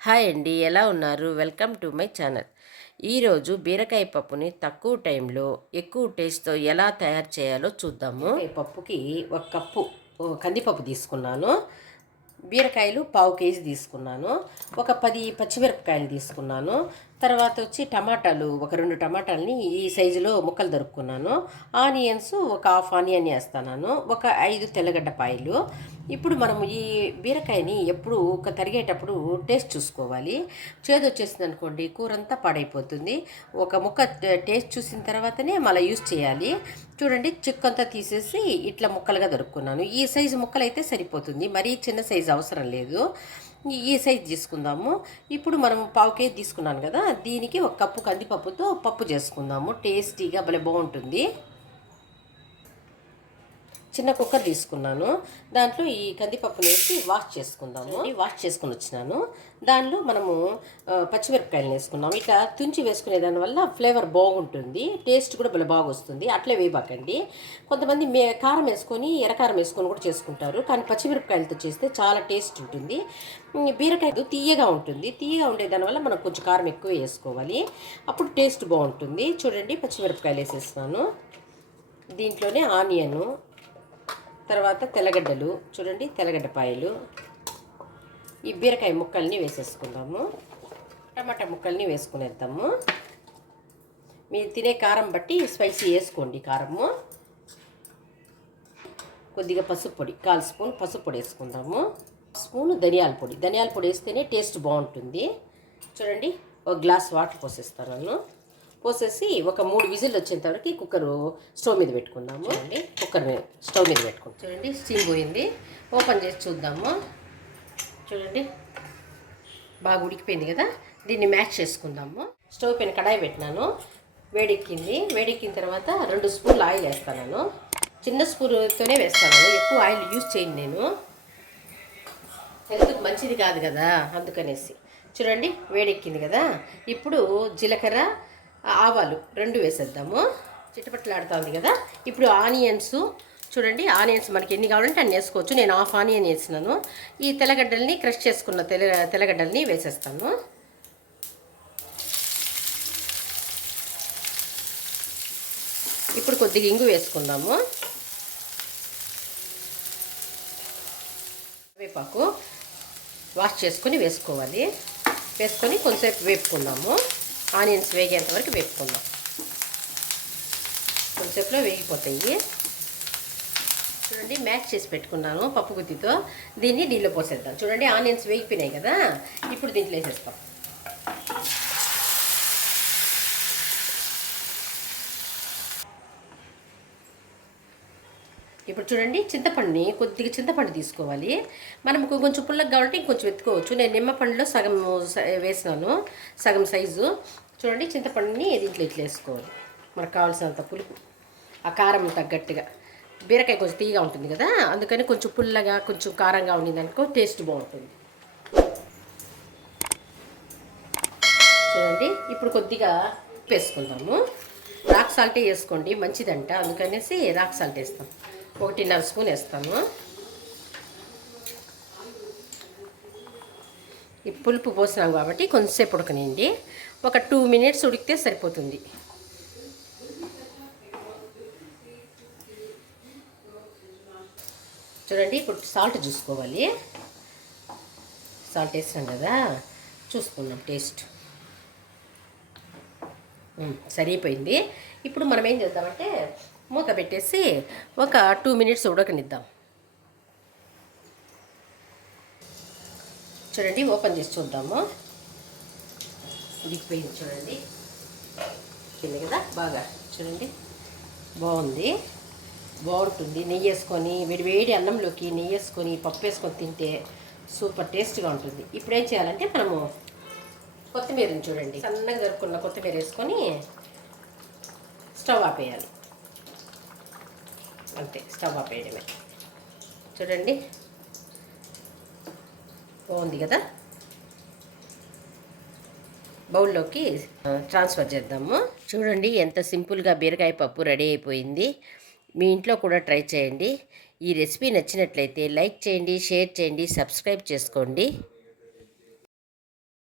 Hi అండి ఎలా ఉన్నారు? Welcome to my channel. ఈరోజు బీరకాయ పప్పుని తక్కువ టైంలో ఎక్కువ టేస్ట్తో ఎలా తయారు చేయాలో చూద్దాము. ఈ పప్పుకి ఒక కప్పు ఓ కందిపప్పు తీసుకున్నాను. బీరకాయలు పావు కేజీ తీసుకున్నాను. ఒక పది పచ్చిమిరపకాయలు తీసుకున్నాను. తర్వాత వచ్చి టమాటాలు ఒక రెండు టమాటాలని ఈ సైజులో ముక్కలు దొరుకున్నాను ఆనియన్స్ ఒక హాఫ్ ఆనియన్ వేస్తున్నాను ఒక ఐదు తెల్లగడ్డ పాయలు. ఇప్పుడు మనము ఈ బీరకాయని ఎప్పుడు ఒక తరిగేటప్పుడు టేస్ట్ చూసుకోవాలి. చేదు వచ్చేసింది అనుకోండి కూర అంతా పాడైపోతుంది. ఒక ముక్క టేస్ట్ చూసిన తర్వాతనే మళ్ళీ యూస్ చేయాలి. చూడండి చిక్కంతా తీసేసి ఇట్లా ముక్కలుగా దొరుకున్నాను ఈ సైజు ముక్కలు అయితే సరిపోతుంది. మరీ చిన్న సైజు అవసరం లేదు. ఈ సైజ్ తీసుకుందాము. ఇప్పుడు మనం పావు కేజీ తీసుకున్నాను కదా దీనికి ఒక కప్పు కందిపప్పుతో పప్పు చేసుకుందాము. టేస్టీగా భలే బాగుంటుంది. చిన్న కుక్కర్ తీసుకున్నాను. దాంట్లో ఈ కందిపప్పుని వేసి వాష్ చేసుకుందాము. వాష్ చేసుకుని వచ్చినాను. దానిలో మనము పచ్చిమిరపకాయలు వేసుకున్నాము. ఇట్లా తుంచి వేసుకునే దానివల్ల ఫ్లేవర్ బాగుంటుంది. టేస్ట్ కూడా భలే బాగా వస్తుంది. అట్లే వేయబాకండి. కొంతమంది మే కారం వేసుకొని ఎర్రకారం వేసుకొని కూడా చేసుకుంటారు. కానీ పచ్చిమిరపకాయలతో చేస్తే చాలా టేస్ట్ ఉంటుంది. బీరకాయ తీయగా ఉంటుంది. తీయగా ఉండే దానివల్ల మనం కొంచెం కారం ఎక్కువ వేసుకోవాలి. అప్పుడు టేస్ట్ బాగుంటుంది. చూడండి పచ్చిమిరపకాయలు వేసేస్తున్నాను. దీంట్లోనే ఆనియను తర్వాత తెల్లగడ్డలు చూడండి తెల్లగడ్డ పాయలు ఈ బీరకాయ ముక్కల్ని వేసేసుకుందాము. టమాటా ముక్కల్ని వేసుకునేద్దాము. మీరు తినే కారం బట్టి స్పైసీ వేసుకోండి కారము. కొద్దిగా పసుపు పొడి కాల్ స్పూన్ పసుపు పొడి వేసుకుందాము. స్పూన్ ధనియాల పొడి ధనియాల పొడి వేస్తేనే టేస్ట్ బాగుంటుంది. చూడండి ఒక గ్లాస్ వాటర్ పోసేస్తాను పోసేసి ఒక మూడు విజిల్ వచ్చేంత వరకు కుక్కర్ స్టవ్ మీద పెట్టుకుందాము. అండి కుక్కర్ మీద స్టవ్ మీద పెట్టుకుంటాం చూడండి స్టీమ్ పోయింది. ఓపెన్ చేసి చూద్దాము. చూడండి బాగా ఉడికిపోయింది కదా? దీన్ని మ్యాచ్ చేసుకుందాము. స్టవ్ పైన కడాయి పెట్టినాను. వేడెక్కింది. వేడెక్కిన తర్వాత రెండు స్పూన్లు ఆయిల్ వేస్తాను చిన్న స్పూన్తోనే వేస్తాను ఎక్కువ ఆయిల్ యూజ్ చేయను నేను. హెల్త్కి మంచిది కాదు కదా అందుకనేసి. చూడండి వేడెక్కింది కదా? ఇప్పుడు జీలకర్ర ఆవాలు రెండు వేసేద్దాము. చిట్టపట్టలాడుతుంది కదా. ఇప్పుడు ఆనియన్స్ చూడండి ఆనియన్స్ మనకి ఎన్ని కావాలంటే అన్ని వేసుకోవచ్చు. నేను హాఫ్ ఆనియన్ వేసినాను. ఈ తెల్లగడ్డల్ని క్రష్ చేసుకున్న తెల్ల తెల్లగడ్డల్ని వేసేస్తాను. ఇప్పుడు కొద్దిగా ఇంగు వేసుకుందాము. వేపాకు వాష్ చేసుకొని వేసుకోవాలి. వేసుకొని కొంతసేపు వేపుకుందాము. ఆనియన్స్ వేగేంత వరకు వేపుకుందాం. కొంచెంసేపులో వేగిపోతాయి. చూడండి మ్యాచ్ చేసి పెట్టుకున్నాను పప్పు గుత్తితో. దీన్ని నీళ్ళు పోసేద్దాం. చూడండి ఆనియన్స్ వేగిపోయినాయి కదా. ఇప్పుడు దీంట్లో వేసేస్తాం. ఇప్పుడు చూడండి చింతపండుని కొద్దిగా చింతపండు తీసుకోవాలి. మనం కొంచెం పుల్లగా కావాలంటే ఇంకొంచెం ఎత్తుకోవచ్చు. నేను నిమ్మపండులో సగం వేసినాను సగం సైజు. చూడండి చింతపండుని దీంట్లో ఇట్లా వేసుకోవాలి. మనకు కావాల్సినంత పులుపు ఆ కారం తగ్గట్టుగా బీరకాయ కొంచెం తీగా ఉంటుంది కదా అందుకని కొంచెం పుల్లగా కొంచెం కారంగా ఉండింది అనుకో టేస్ట్ బాగుంటుంది. చూడండి ఇప్పుడు కొద్దిగా వేసుకుందాము. రాక్ సాల్టే వేసుకోండి మంచిదంట. అందుకనేసి రాక్ సాల్ట్ వేస్తాం. ఒకటిన్నర స్పూన్ వేస్తాను. ఈ పులుపు పోసినాం కాబట్టి కొంచెంసేపు ఉడకనండి ఒక టూ మినిట్స్ ఉడికితే సరిపోతుంది. చూడండి ఇప్పుడు సాల్ట్ చూసుకోవాలి. సాల్ట్ వేసాం కదా చూసుకున్నాం టేస్ట్. సరిపోయింది. ఇప్పుడు మనం ఏం చేద్దామంటే మూత పెట్టేసి ఒక టూ మినిట్స్ ఉడకనిద్దాం. చూడండి ఓపెన్ చేసి చూద్దాము. ఉడికిపోయింది చూడండి. కింద కదా? బాగా చూడండి. బాగుంది. బాగుంటుంది. నెయ్యి వేసుకొని వేడి వేడి అన్నంలోకి నెయ్యి వేసుకొని పప్పు వేసుకొని తింటే సూపర్ టేస్ట్గా ఉంటుంది. ఇప్పుడు ఏం చేయాలంటే మనము కొత్తిమీరని చూడండి. సన్నగా దొరుకున్న కొత్తిమీర వేసుకొని స్టవ్ ఆపేయాలి. అంతే స్టవ్ ఆపేయడమే చూడండి. బాగుంది కదా? బౌల్లోకి ట్రాన్స్ఫర్ చేద్దాము. చూడండి ఎంత సింపుల్గా బీరకాయ పప్పు రెడీ అయిపోయింది. మీ ఇంట్లో కూడా ట్రై చేయండి. ఈ రెసిపీ నచ్చినట్లయితే లైక్ చేయండి షేర్ చేయండి సబ్స్క్రైబ్ చేసుకోండి.